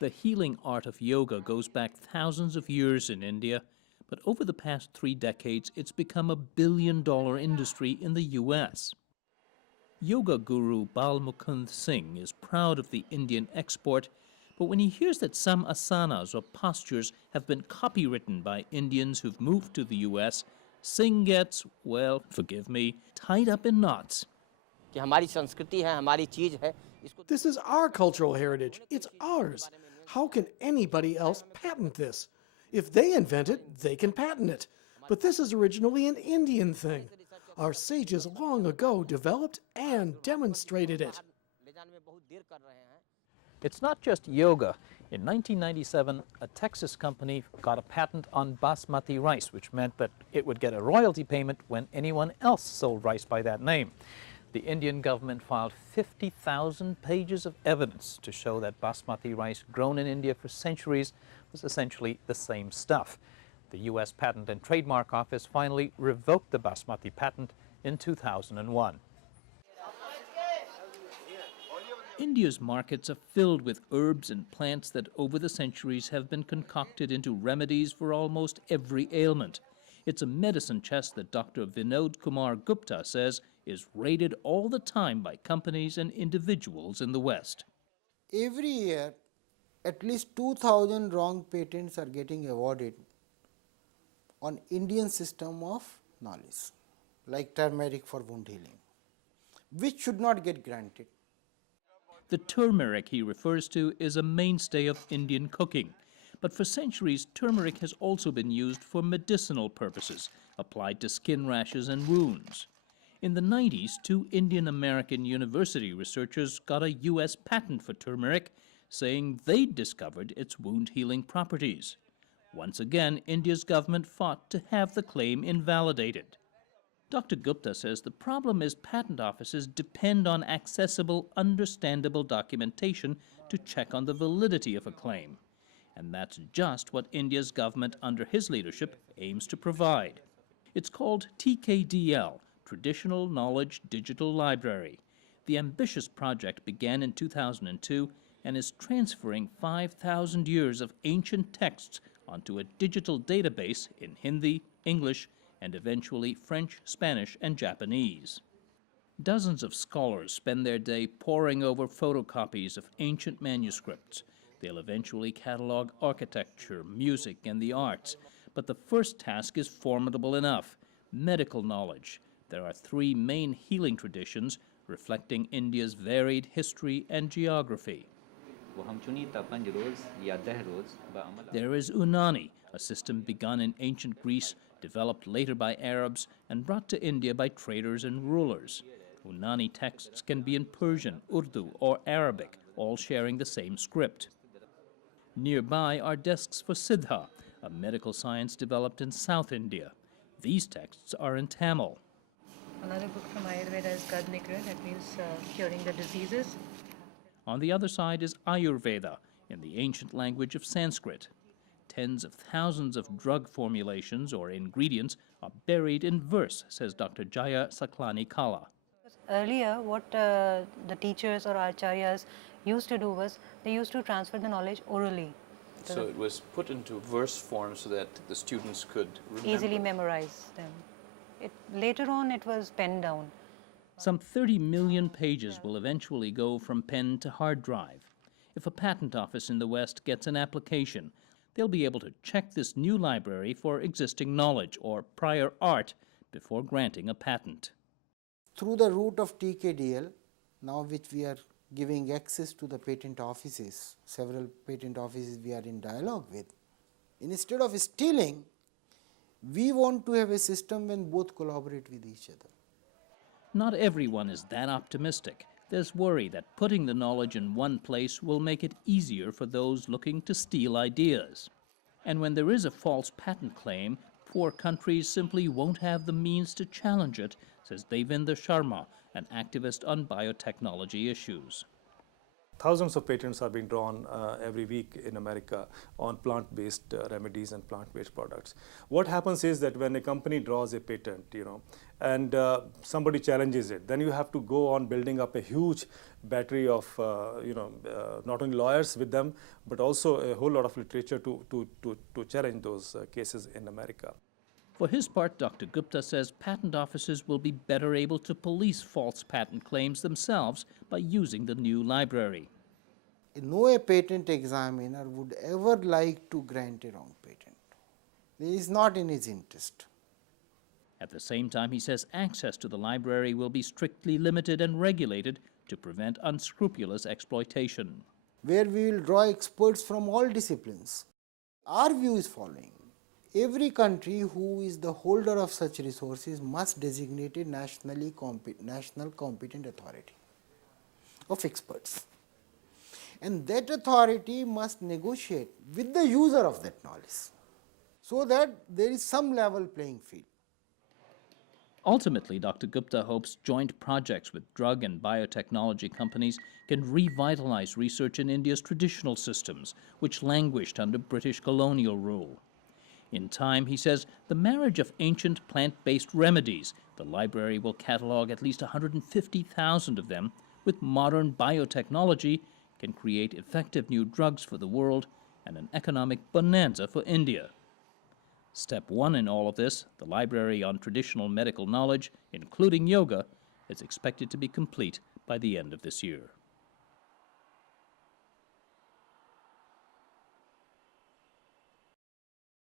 The healing art of yoga goes back thousands of years in India, but over the past 3 decades, it's become a billion-dollar industry in the U.S. Yoga guru Bal Mukund Singh is proud of the Indian export, but when he hears that some asanas or postures have been copywritten by Indians who've moved to the U.S., Singh gets, well, forgive me, tied up in knots. This is our cultural heritage. It's ours. How can anybody else patent this? If they invent it, they can patent it. But this is originally an Indian thing. Our sages long ago developed and demonstrated it. It's not just yoga. In 1997, a Texas company got a patent on basmati rice, which meant that it would get a royalty payment when anyone else sold rice by that name. The Indian government filed 50,000 pages of evidence to show that basmati rice grown in India for centuries was essentially the same stuff. The U.S. Patent and Trademark Office finally revoked the basmati patent in 2001. India's markets are filled with herbs and plants that over the centuries have been concocted into remedies for almost every ailment. It's a medicine chest that Dr. Vinod Kumar Gupta says is raided all the time by companies and individuals in the West. Every year, at least 2,000 wrong patents are getting awarded on Indian system of knowledge, like turmeric for wound healing, which should not get granted. The turmeric he refers to is a mainstay of Indian cooking. But for centuries, turmeric has also been used for medicinal purposes, applied to skin rashes and wounds. In the 90s, 2 Indian-American university researchers got a U.S. patent for turmeric, saying they'd discovered its wound-healing properties. Once again, India's government fought to have the claim invalidated. Dr. Gupta says the problem is patent offices depend on accessible, understandable documentation to check on the validity of a claim. And that's just what India's government under his leadership aims to provide. It's called TKDL, Traditional Knowledge Digital Library. The ambitious project began in 2002 and is transferring 5,000 years of ancient texts onto a digital database in Hindi, English, and eventually French, Spanish, and Japanese. Dozens of scholars spend their day poring over photocopies of ancient manuscripts. They'll eventually catalog architecture, music, and the arts. But the first task is formidable enough: medical knowledge. There are 3 main healing traditions reflecting India's varied history and geography. There is Unani, a system begun in ancient Greece, developed later by Arabs, and brought to India by traders and rulers. Unani texts can be in Persian, Urdu, or Arabic, all sharing the same script. Nearby are desks for Siddha, a medical science developed in South India. These texts are in Tamil. Another book from Ayurveda is Gadnikra, that means curing the diseases. On the other side is Ayurveda, in the ancient language of Sanskrit. Tens of thousands of drug formulations or ingredients are buried in verse, says Dr. Jaya Saklani Kala. Earlier, what the teachers or acharyas used to do was they used to transfer the knowledge orally. So it was put into verse form so that the students could remember. Easily memorize them. Later on, it was penned down. Some 30 million pages will eventually go from pen to hard drive. If a patent office in the West gets an application, they'll be able to check this new library for existing knowledge or prior art before granting a patent. Through the route of TKDL, now which we are giving access to the patent offices, several patent offices we are in dialogue with, instead of stealing, we want to have a system when both collaborate with each other. Not everyone is that optimistic. There's worry that putting the knowledge in one place will make it easier for those looking to steal ideas. And when there is a false patent claim, poor countries simply won't have the means to challenge it, says Devinder Sharma, an activist on biotechnology issues. Thousands of patents are being drawn every week in America on plant-based remedies and plant-based products. What happens is that when a company draws a patent, and somebody challenges it. Then you have to go on building up a huge battery of not only lawyers with them, but also a whole lot of literature to challenge those cases in America. For his part, Dr. Gupta says patent offices will be better able to police false patent claims themselves by using the new library. No patent examiner would ever like to grant a wrong patent. It is not in his interest. At the same time, he says access to the library will be strictly limited and regulated to prevent unscrupulous exploitation. Where we will draw experts from all disciplines. Our view is following. Every country who is the holder of such resources must designate a national competent authority of experts. And that authority must negotiate with the user of that knowledge so that there is some level playing field. Ultimately, Dr. Gupta hopes joint projects with drug and biotechnology companies can revitalize research in India's traditional systems, which languished under British colonial rule. In time, he says, the marriage of ancient plant-based remedies, the library will catalog at least 150,000 of them, with modern biotechnology, can create effective new drugs for the world and an economic bonanza for India. Step one in all of this, the library on traditional medical knowledge, including yoga, is expected to be complete by the end of this year.